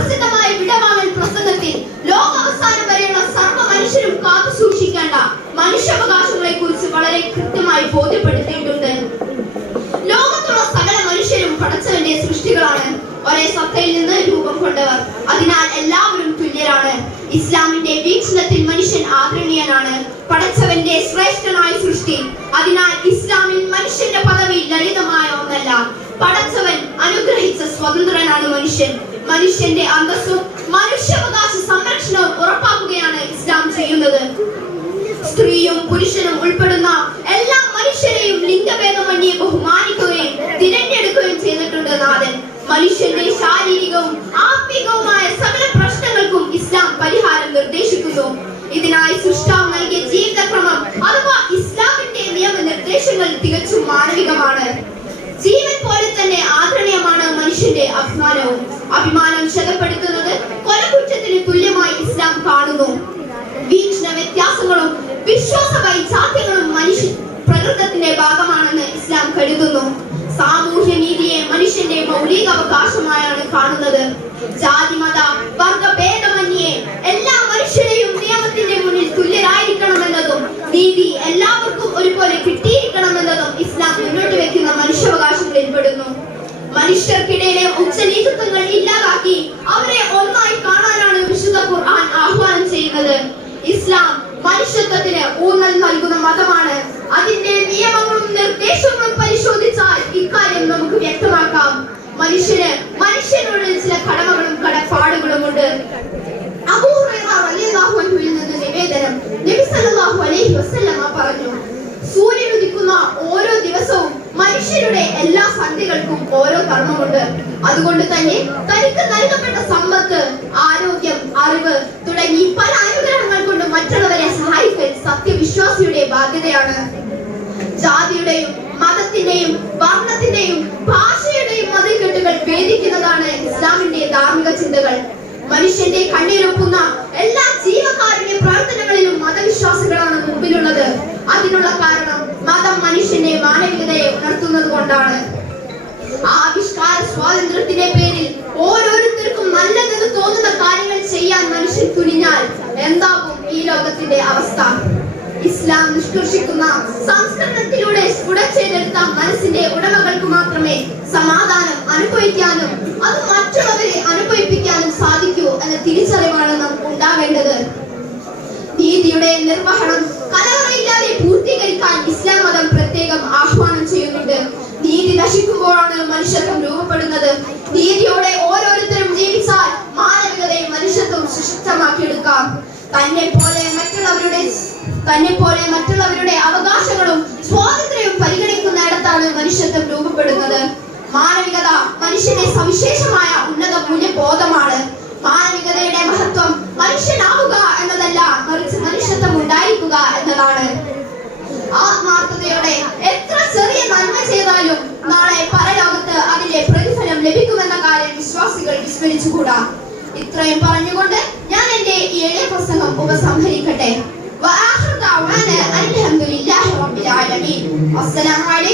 സുപ്രസിദ്ധമായ വിടവാങ്ങൽ പ്രസംഗത്തിൽ ലോകാവസാനം വരെയുള്ള സർവ മനുഷ്യരും കാത്തു സൂക്ഷിക്കേണ്ട മനുഷ്യാവകാശങ്ങളെ കുറിച്ച് വളരെ കൃത്യമായി ബോധ്യപ്പെടുത്തിയിട്ടുണ്ട്. ലോകത്തുള്ള സകല മനുഷ്യരും പടച്ചവന്റെ സൃഷ്ടികളാണ്. ഒരേ സത്തയിൽ നിന്ന് രൂപം കൊണ്ടവർ. അതിനാൽ എല്ലാവരും തുല്യരാണ്. ഇസ്ലാമിന്റെ വീക്ഷണത്തിൽ മനുഷ്യൻ ആദരണീയനാണ്. പടച്ചവന്റെ ശ്രേഷ്ഠനായ സൃഷ്ടി. അതിനാൽ ഇസ്ലാമിൽ മനുഷ്യന്റെ പദവി ലളിതമായ ഒന്നല്ല. പടച്ചവൻ അനുഗ്രഹിച്ച സ്വതന്ത്രനാണ് മനുഷ്യൻ. മനുഷ്യന്റെ അന്തസ്സും മനുഷ്യാവകാശ സംരക്ഷണവും ഉറപ്പാക്കുകയാണ് ഇസ്ലാം ചെയ്യുന്നത്. സ്ത്രീയും പുരുഷനും ഉൾപ്പെടുന്ന എല്ലാ മനുഷ്യരെയും ലിംഗഭേദമന്യെ ബഹുമാനിക്കുകയും തിരഞ്ഞെടുക്കുകയും ചെയ്തിട്ടുണ്ട് നാഥൻ. മനുഷ്യന്റെ ശാരീരികവും ആത്മീകവുമായ സകല പ്രശ്നങ്ങൾക്കും ഇസ്ലാം പരിഹാരം നിർദ്ദേശിക്കുന്നു. അഭിമാനം ശതപ്പെടുത്തുന്നത് കൊലകുറ്റത്തിന് തുല്യമായി ഇസ്ലാം കാണുന്നു. വീക്ഷണ വ്യത്യാസങ്ങളും വിശ്വാസ വൈചാത്യങ്ങളും മനുഷ്യ പ്രകൃതത്തിന്റെ ഭാഗമാണെന്ന് ഇസ്ലാം കരുതുന്നു. സാമൂഹ്യ നീതിയെ മനുഷ്യന്റെ മൗലിക അവകാശമായാണ് കാണുന്നത്. ജാതി മത വർഗ ഭേദമന്യേ എല്ലാ മനുഷ്യരെയും നിയമത്തിന്റെ മുന്നിൽ തുല്യരായിരിക്കണമെന്നതും നീതി എല്ലാവർക്കും ഒരുപോലെ കിട്ടിയിരിക്കണമെന്നതും ഇസ്ലാം മുന്നോട്ട് വെക്കുന്ന മനുഷ്യാവകാശങ്ങളിൽ പെടുന്നു. മനുഷ്യർക്കിടയിലെ ഉച്ചനീതത്വങ്ങൾ ഇല്ലാതാക്കി ചില കടമകളും കടപ്പാടുകളും ഉണ്ട്. നിവേദനം നബി സല്ലല്ലാഹു അലൈഹി വസല്ലമ പറഞ്ഞു സൂര്യൻ ഉദിക്കുന്ന ഓരോ ദിവസവും മനുഷ്യരുടെ എല്ലാ സന്ധികൾക്കും ഓരോ കർമ്മമുണ്ട്. അതുകൊണ്ട് തന്നെ തനിക്ക് നൽകപ്പെട്ട സമ്പത്ത് ആരോഗ്യം അറിവ് തുടങ്ങി പല അനുഗ്രഹങ്ങൾ കൊണ്ട് മറ്റുള്ളവരെ സഹായിക്കൽ സത്യവിശ്വാസിയുടെ ബാധ്യതയാണ് ജാതിയുടെയും ചിന്തകൾ മനുഷ്യന്റെ കണ്ണീരൊപ്പുന്ന എല്ലാ ജീവകാരുണ്യ പ്രവർത്തനങ്ങളിലും മതവിശ്വാസികളാണ് മുമ്പിലുള്ളത്. അതിനുള്ള കാരണം മതം മനുഷ്യന്റെ മാനവികതയെ ഉണർത്തുന്നത് കൊണ്ടാണ്. ആവിഷ്കാര സ്വാതന്ത്ര്യത്തിന്റെ പേരിൽ ഓരോരുത്തർക്കും നല്ലതെന്ന് തോന്നുന്ന കാര്യങ്ങൾ ചെയ്യാൻ മനുഷ്യൻ തുനിഞ്ഞാൽ എന്താകും ഈ ലോകത്തിന്റെ അവസ്ഥ? ഇസ്ലാം നിഷ്കർഷിക്കുന്ന സംസ്കരണത്തിലൂടെ ഉടച്ചെടുത്ത മനസ്സിന്റെ ഉടമകൾക്ക് മാത്രമേ സമാധാനം അനുഭവിക്കാനും അത് ഉണ്ടാവേണ്ടത് നീതിയുടെ നിർവഹണം കലവറയില്ലാതെ പൂർത്തീകരിക്കാൻ ഇസ്ലാം മതം പ്രത്യേകം ആഹ്വാനം ചെയ്യുന്നുണ്ട്. നീതി നശിക്കുമ്പോഴാണ് മനുഷ്യത്വം രൂപപ്പെടുന്നത്. നീതിയോടെ ഓരോരുത്തരും ജീവിച്ചാൽ മാനവികതയും മനുഷ്യത്വം സുശക്തമാക്കിയെടുക്കാം. തന്നെ പോലെ മറ്റുള്ളവരുടെ തന്നെ പോലെ മറ്റുള്ളവരുടെ അവകാശങ്ങളും സ്വാതന്ത്ര്യവും പരിഗണിക്കുന്നിടത്താണ് മനുഷ്യത്വം രൂപപ്പെടുന്നത്. മാനവികത മനുഷ്യന്റെ സവിശേഷമായ ഉന്നത മൂല്യബോധമാണ് വിശ്വാസികൾ വിസ്മരിച്ചുകൂടാ? ഇത്രയും പറഞ്ഞുകൊണ്ട് ഞാൻ എന്റെ ഏഴ് പ്രസംഗം ഉപസംഹരിക്കട്ടെ. അസ്സലാമു അലൈക്കും